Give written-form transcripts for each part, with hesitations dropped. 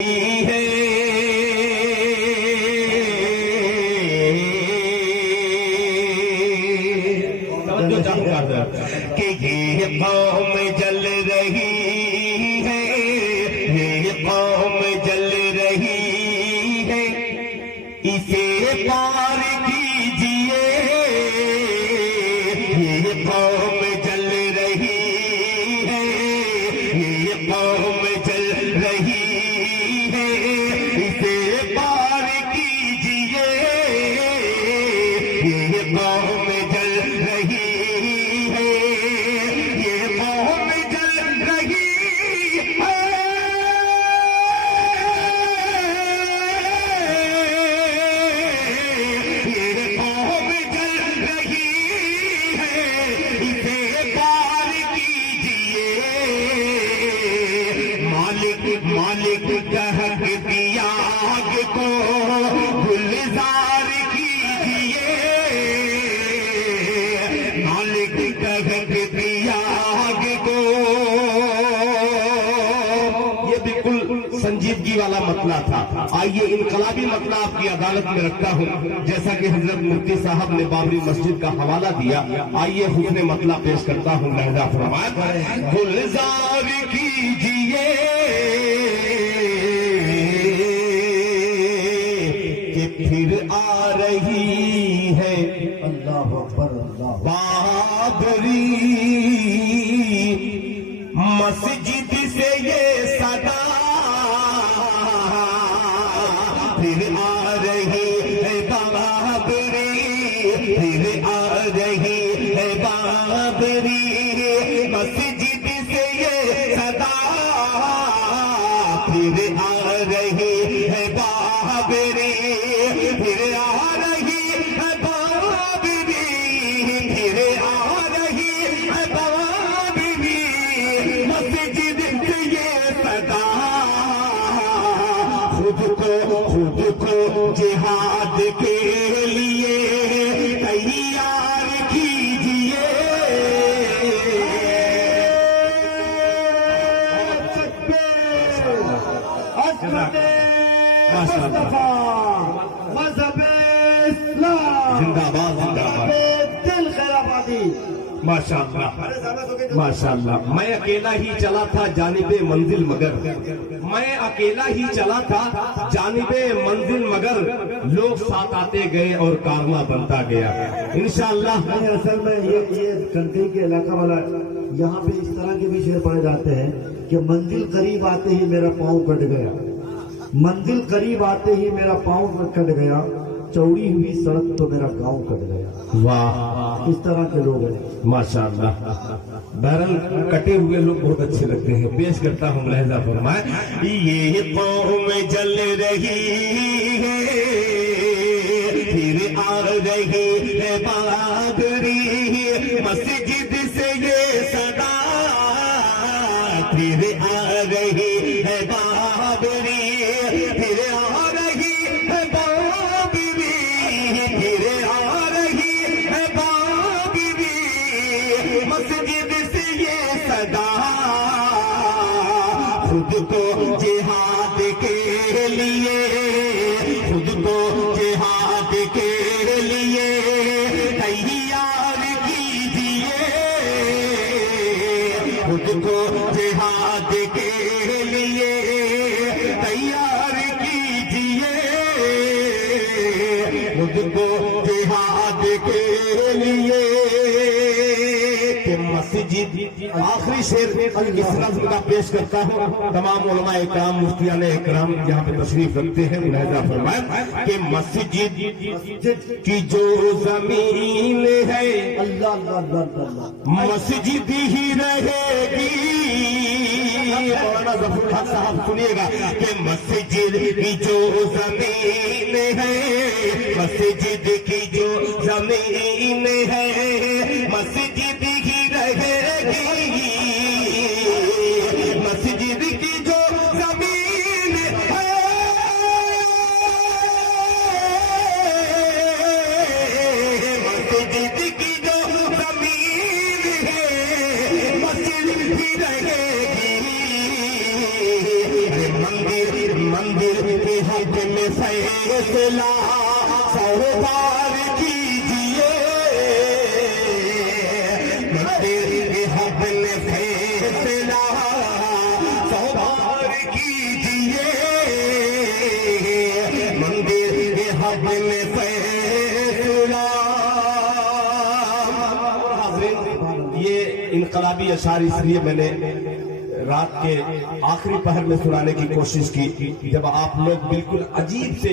کہ یہ قوم جل رہی ہے، یہ قوم جل رہی ہے، اسے پار کیجئے، یہ قوم جل رہی ہے، یہ قوم جل رہی ہے، اسے پار کیجئے، یہ قوم جل رہی مالک دہک دیا آگ کو گلزار کیجئے، مالک دہک دیا آگ کو۔ یہ بالکل سنجیدگی والا مطلع تھا۔ آئیے انقلابی مطلع آپ کی عدالت میں رکھتا ہوں، جیسا کہ حضرت مفتی صاحب نے بابری مسجد کا حوالہ دیا۔ آئیے حسن مطلع پیش کرتا ہوں، لہجہ فرمائے گلزار کیجئے کہ پھر آ رہی ہے اللہ اکبر اللہ بابری مسجد سے یہ صدا، پھر آ رہی ہے بابری، پھر آ رہی ہے بابری مسجد سے یہ صدا، پھر آ رہی ہے بابری، پھر آ رہی ہے بابری، پھر آ رہی ہے بابری مسجد سے یہ صدا، خود کو جہاد کے لیے تیار کیجئے، مذہب اسلام زندہ باد، زندہ باد، دل خیر آبادی۔ ماشاءاللہ ماشاءاللہ۔ میں اکیلا ہی چلا تھا جانب منزل مگر، میں اکیلا ہی چلا تھا جانب منزل مگر، لوگ ساتھ آتے گئے اور کارواں بنتا گیا انشاءاللہ۔ اصل میں یہ کنٹری کے علاقہ والا یہاں پہ اس طرح کے بھی شعر پڑھے جاتے ہیں کہ منزل قریب آتے ہی میرا پاؤں کٹ گیا، منزل قریب آتے ہی میرا پاؤں کٹ گیا، چوڑی ہوئی سڑک تو میرا گاؤں کٹ گیا۔ واہ، اس طرح کے لوگ ہیں ماشاءاللہ۔ بہرحال کٹے ہوئے لوگ بہت اچھے لگتے ہیں۔ پیش کرتا ہوں، لہجہ فرمائے یہ قوم جل رہی ہے، پھر آ رہی ہے بابری مسجد سے یہ صدا، پھر آ رہی ہے بابری، پھر آ رہی ہے بابری، پھر آ رہی ہے بابری مسجد سے یہ صدا، خود کو جہاد کے لیے، خود کو جہاد کے لیے تیار کیجئے، خود کو جہاد کے لیے تیار کیجئے، خود کو جہاد کے لیے کہ مسجد۔ آخری شعر اس نظم کا پیش کرتا ہوں، تمام علماء اکرام، مفتیان اکرام یہاں پہ تشریف رکھتے ہیں، لہجہ فرمائے کہ مسجد کی جو زمین ہے اللہ اللہ اللہ اللہ مسجد ہی رہے گی۔ مولانا ظفر الحق صاحب سنیے گا کہ مسجد کی جو زمین ہے، مسجد کی جو زمین ہے مسجد ہی رہے گی، مسجد کی جو زمین ہے مسجد کی جو زمین ہے مسجد ہی رہے گی، فیصلہ سرکار کیجیے، مندر کے حق میں فیصلہ سرکار کیجیے، مندر کے حق میں فیصلہ۔ یہ انقلابی اشعار اس لیے میں نے رات کے آخری پہر میں سنانے کی کوشش کی، جب آپ لوگ بالکل عجیب سے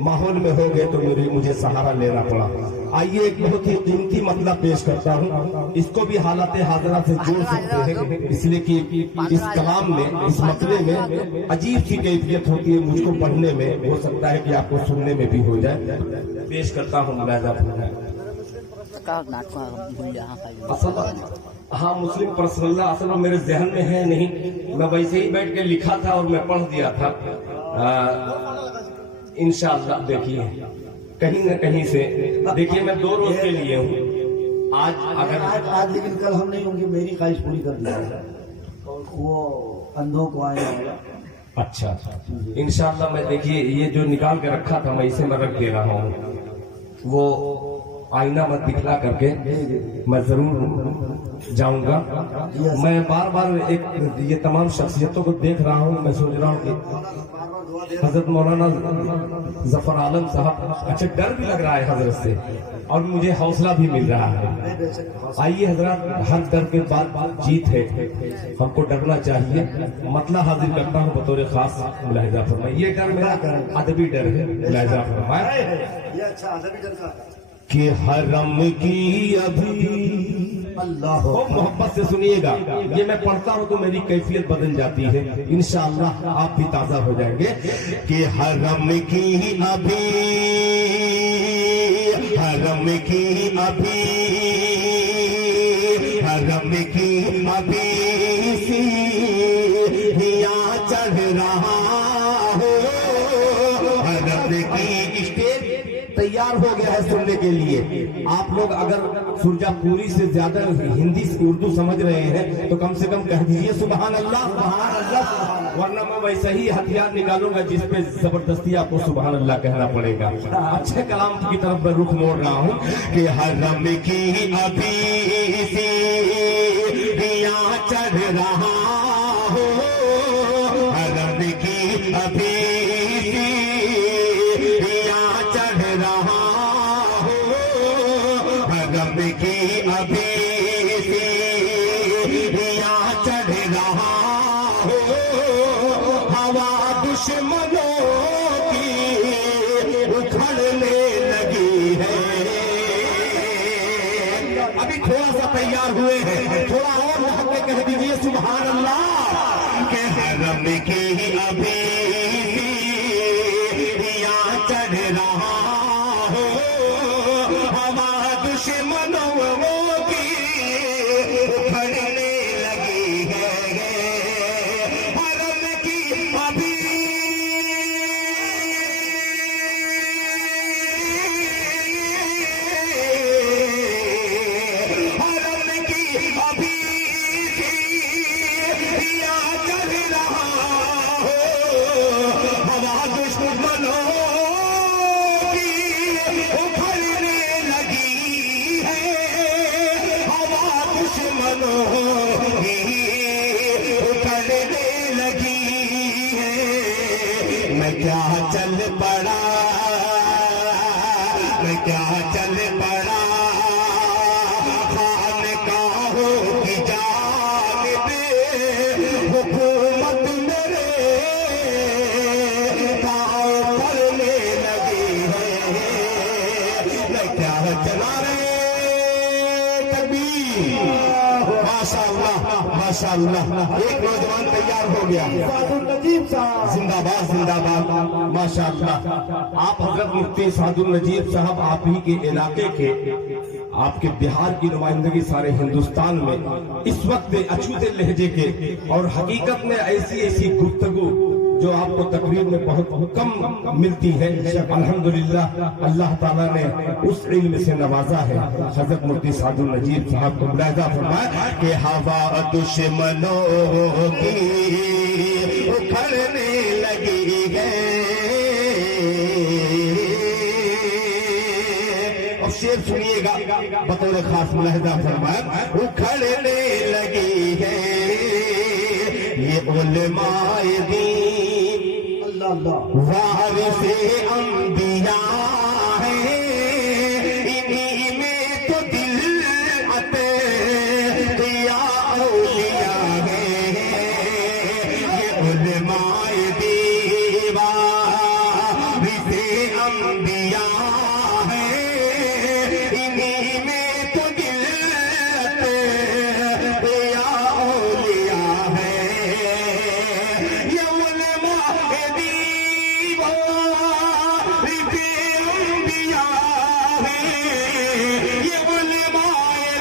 ماحول میں ہو گئے تو مجھے سہارا لینا پڑا۔ آئیے ایک بہت ہی قیمتی مطلب پیش کرتا ہوں، اس کو بھی حالات حاضرہ سے جوڑ سکتے ہیں، اس لیے کہ اس کلام میں، اس مطلب میں عجیب سی کیفیت ہوتی ہے، مجھ کو پڑھنے میں ہو سکتا ہے کہ آپ کو سننے میں بھی ہو جائے۔ پیش کرتا ہوں ملاحظہ فرمائیں۔ ہاں مسلم پرسنل اللہ اصل میں میرے ذہن میں ہے نہیں، میں ویسے ہی بیٹھ کے لکھا تھا اور میں پڑھ دیا تھا۔ انشاءاللہ دیکھیے کہیں نہ کہیں سے، دیکھیے میں 2 روز کے لیے ہوں آج، اگر آج لیکن کل ہم نہیں ہوں گے، میری خواہش پوری کر دیا وہ اندھوں کو آیا ہوگا۔ اچھا انشاءاللہ میں دیکھیے یہ جو نکال کے رکھا تھا میں اسے میں رکھ دے رہا ہوں، وہ آئینہ مت دکھلا کر کے میں ضرور جاؤں گا۔ میں بار بار ایک یہ تمام شخصیتوں کو دیکھ رہا ہوں، میں سوچ رہا ہوں کہ حضرت مولانا ظفر عالم صاحب، اچھا ڈر بھی لگ رہا ہے حضرت سے اور مجھے حوصلہ بھی مل رہا ہے۔ آئیے حضرات، ہر ڈر کے بعد جیت ہے، ہم کو ڈرنا چاہیے۔ مطلب حاضر کرتا ہوں بطور خاص ملاحظہ فرمائے، یہ ڈر میرا ادبی ڈر ہے، ملاحظہ فرمائے کہ حرم کی ابھی اللہ محبت سے سنیے گا، یہ میں پڑھتا ہوں تو میری کیفیت بدل جاتی ہے، انشاءاللہ آپ بھی تازہ ہو جائیں گے کہ حرم کی ابھی، حرم کی ابھی، حرم کی ابھی سیڑھیاں چڑھ رہا ہو، حرم کی اسٹیج تیار ہو گیا ہے سننے کے لیے۔ آپ لوگ اگر سرجا پوری سے زیادہ ہندی سے اردو سمجھ رہے ہیں تو کم سے کم کہہ دیجیے سبحان اللہ، سبحان اللہ، ورنہ میں ویسے ہی ہتھیار نکالوں گا جس پہ زبردستی آپ کو سبحان اللہ کہنا پڑے گا۔ اچھے کلام کی طرف میں رخ موڑ رہا ہوں کہ حرم کی ابھی سیڑھیاں چڑھ رہا ہو، حرم کی ابھی کی ابھی سیڑھیاں چڑھ رہا ہو، ہوا دشمنوں کی اکھڑنے لگی ہے۔ ابھی تھوڑا سا تیار ہوئے ہیں، تھوڑا اور محبت کہہ دیجیے سبحان اللہ کہ حرم کی ابھی سیڑھیاں چڑھ رہا ہو، ہوا دشمنوں کی اکھڑنے لگی ہے، حرم کی ابھی، حرم کی ابھی سیڑھیاں چڑھ رہا ہو، ہوا دشمنوں کی اکھڑنے لگی ہے، ہوا دشمنوں کی اکھڑنے لگی ہے۔ میں کیا چل پڑا، میں کیا چل پڑا خانقاہوں کی جانب، حکومت میرے پاؤں پڑنے لگی ہے۔ میں کیا چلا رہے تکبیر، ماشاءاللہ ماشاءاللہ، ایک نوجوان تیار ہو گیا، زندہ باد زندہ باد، ماشاءاللہ۔ آپ حضرت مفتی سعد النجیب صاحب، آپ ہی کے علاقے کے، آپ کے بہار کی نمائندگی سارے ہندوستان میں اس وقت اچھوتے لہجے کے، اور حقیقت میں ایسی ایسی گفتگو جو آپ کو تقریر میں بہت کم ملتی ہے، الحمدللہ اللہ تعالیٰ نے اس علم سے نوازا ہے۔ حضرت مفتی سعد النجیب صاحب کو ملاحظہ فرمائے کہ ہوا دشمنوں کی اکھڑنے لگی ہے، شعر سنیے گا بطور خاص ملاحظہ فرمایا اکھڑنے لگی ہے یہ علماء دین اللہ اللہ وارث انبیاء ہیں انہی میں تو دل عطا یا اولیاء ہیں یہ علماء دین وارث انبیاء ہیں انہی میں تو دل عطا یا اولیاء ہیں یہ علماء دین وارث انبیاء ہیں یہ علماء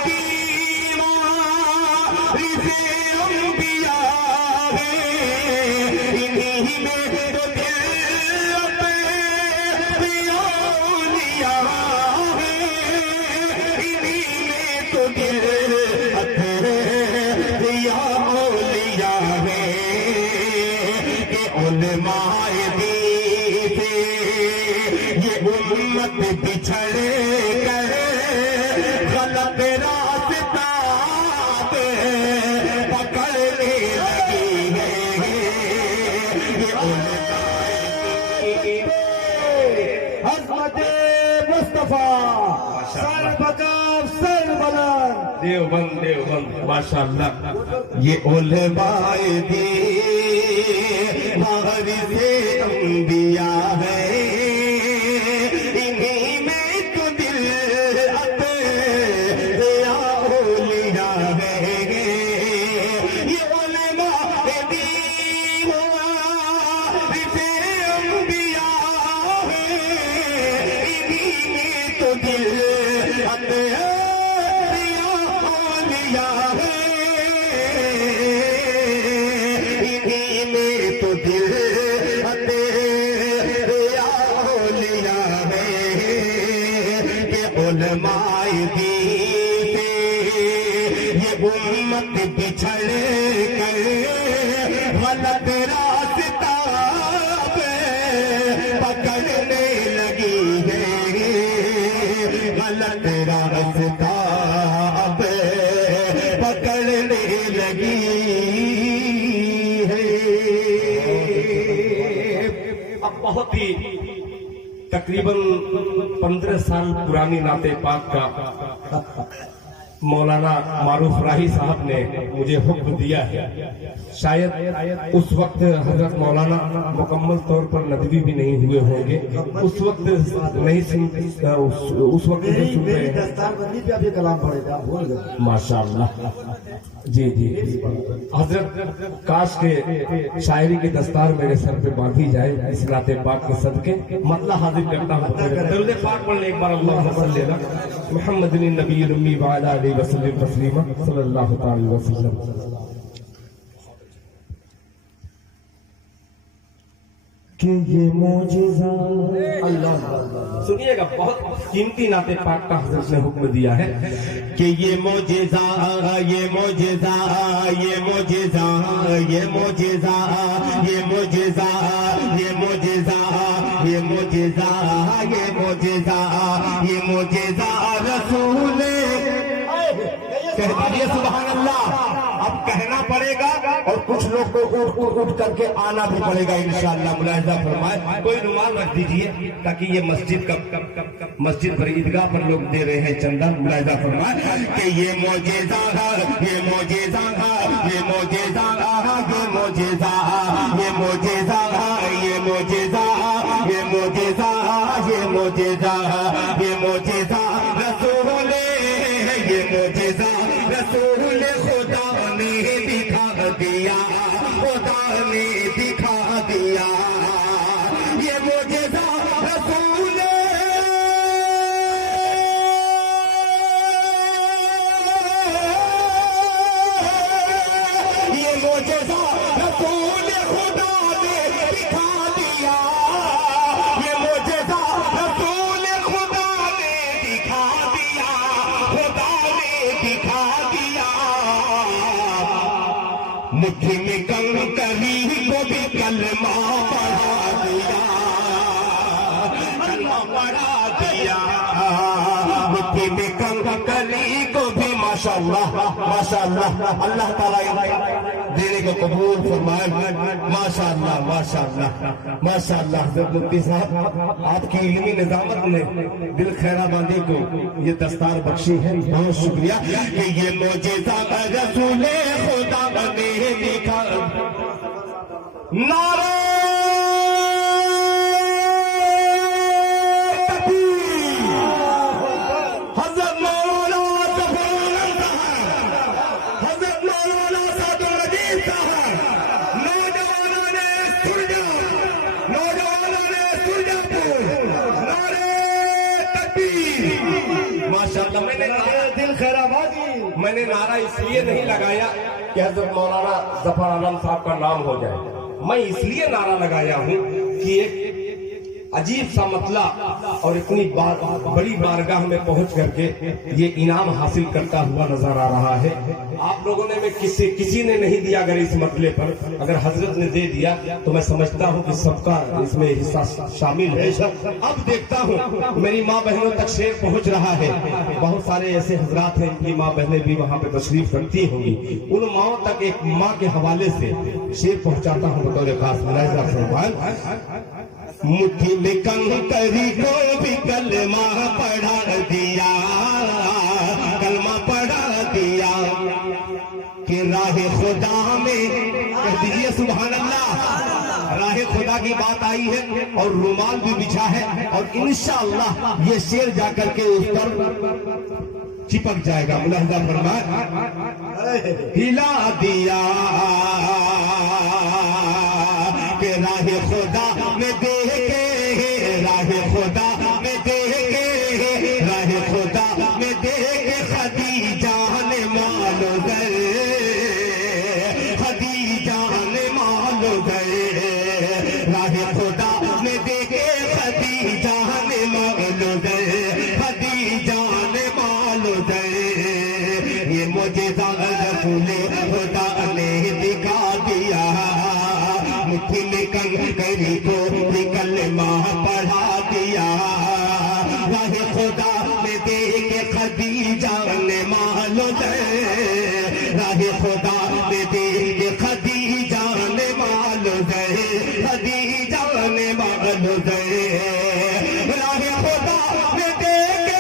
دین وارث انبیاء ہیں انہی میں تو دل عطا یا اولیاء ہیں انہی میں تو دل عطا یا اولیاء ہیں کہ علماء دین سے یہ امت بچھڑ کر غلط راستہ پہ پکڑنے لگی ہے یہ عظمت مصطفیٰ سر بکاف سر بلند دیوبند دیوبند ماشاءاللہ یہ علماء دین وارث انبیاء ہیں انہی میں تو دل عطا یا اولیاء ہیں یہ علماء دین وارث انبیاء ہیں انہی میں تو دل عطا یا اولیاء ہیں انہی میں تو دل عطا یا اولیاء ہیں کہ علماء دین سے یہ امت بچھڑ کر غلط راستہ پہ پکڑنے لگی ہے غلط راستہ پہ پکڑنے لگی ہے اب بہت ہی تقریباً 15 سال پرانی نعت پاک کا مولانا معروف راہی صاحب نے مجھے حکم دیا ہے شاید اس وقت حضرت مولانا مکمل طور پر ندوی بھی نہیں ہوئے ہوں گے اس وقت نہیں سن اس وقت نہیں سن رہے میری ہیں دستار بندی پہ ابھی کلام پڑے تھے آپ بھول گئے ماشاءاللہ جی جی حضرت کاش کے شاعری کی دستار میرے سر پہ باندھی جائے اس نعت پاک کے صدقے مطلع حاضر کرتا ہوں درود پاک پڑھ لیں ایک بار اللہم صلی علی محمد النبی الامی وعلی آلہ وسلم تسلیما صلی اللہ تعالی وسلم کہ یہ معجزہ اللہ سنیے گا بہت قیمتی نعت پاک کا حضرت نے حکم دیا ہے کہ یہ معجزہ یہ معجزہ یہ معجزہ یہ معجزہ یہ معجزہ یہ معجزہ یہ معجزہ یہ معجزہ یہ معجزہ رسول کہہ دیجیے سبحان اللہ اب کہنا پڑے گا اور کچھ لوگ کو اٹھ کر کے آنا بھی پڑے گا انشاءاللہ ملاحظہ فرمائے کوئی رومال رکھ دیجیے تاکہ یہ مسجد پر عیدگاہ پر لوگ دے رہے ہیں چندہ ملاحظہ فرمائے کہ یہ معجزہ یہ معجزہ یہ معجزہ یہ معجزہ یہ معجزہ یہ معجزہ یہ معجزہ یہ معجزہ یہ معجزہ رسول یہ معجزہ رسول خدا نے دکھا دیا خدا نے دکھا دیا یہ معجزہ رسول یہ معجزہ رسول خدا نے دکھا دیا یہ معجزہ رسول خدا نے دکھا دیا خدا نے دکھا دیا مٹھی میں کنکری کو بھی کلمہ پڑھا دیا کلمہ پڑھا دیا ماشاءاللہ ماشاءاللہ، اللہ تعالیٰ دینے کو قبول فرمائے، ماشاءاللہ ماشاءاللہ ماشاءاللہ۔ حضرت مفتی صاحب آپ کی علمی نظامت نے دل خیرہ باندھی کو یہ دستار بخشی ہے، بہت شکریہ کہ یہ معجزہ رسول خدا نے دکھا۔ نعرہ ماشاءاللہ۔ دل خیر آبادی۔ میں نے نعرہ اس لیے نہیں لگایا کہ حضرت مولانا ظفر عالم صاحب کا نام ہو جائے، میں اس لیے نعرہ لگایا ہوں کہ ایک عجیب سا مطلع اور اتنی بڑی بارگاہ میں پہنچ کر کے یہ انعام حاصل کرتا ہوا نظر آ رہا ہے۔ آپ لوگوں نے میں کسی نے نہیں دیا، اگر اس مسئلے پر اگر حضرت نے دے دیا تو میں سمجھتا ہوں کہ سب کا اس میں حصہ شامل ہے۔ اب دیکھتا ہوں میری ماں بہنوں تک شعر پہنچ رہا ہے، بہت سارے ایسے حضرات ہیں کی ماں بہنیں بھی وہاں پہ تشریف رکھتی ہوں گی، ان ماؤں تک ایک ماں کے حوالے سے شعر پہنچاتا ہوں بطور خاص۔ ملاحظہ فرمائیں، مٹھی میں کنکری کو بھی کلمہ پڑھا دیا، کلمہ پڑھا دیا کہ راہ خدا میں، کہہ دیجئے سبحان اللہ، راہ خدا کی بات آئی ہے اور رومال بھی بچھا ہے، اور انشاءاللہ یہ شعر جا کر کے اس پر چپک جائے گا۔ ملاحظہ فرمائے، ہلا دیا کہ راہ خدا میں دیکھے، راہ خدا میں دیکھے، راہ خدا میں دیکھے خدیجہ نے مالو گئے، خدیجہ نے مالو گئے، راہ خدا میں دیکھے خدیجہ نے مالو گئے، خدیجہ نے مالو گئے۔ یہ معجزہ رسول خدا نے دکھا دیا، مٹھی میں کنکری کو بھی کلمہ پڑھا دیا، راہ خدا میں دیکھے خدیجہ نے مالو گئے، راہ خدا میں دیکھے خدیجہ نے مالو گئے، خدیجہ نے مالو گئے، راہ خدا میں دیکھے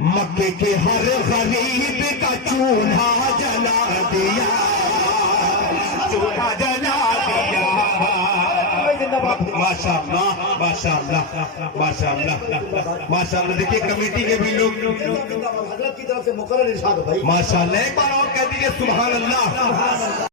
مکے کے ہر غریب کا چولہا جلا دیا، چولہا جلا دیا۔ ماشاءاللہ ماشاءاللہ ماشاءاللہ ماشاءاللہ۔ دیکھیے کمیٹی کے بھی لوگ حضرت کی طرف سے مقرر ارشاد ہو بھائی، ماشاءاللہ۔ ایک بار اور کہہ دیجیے سبحان اللہ۔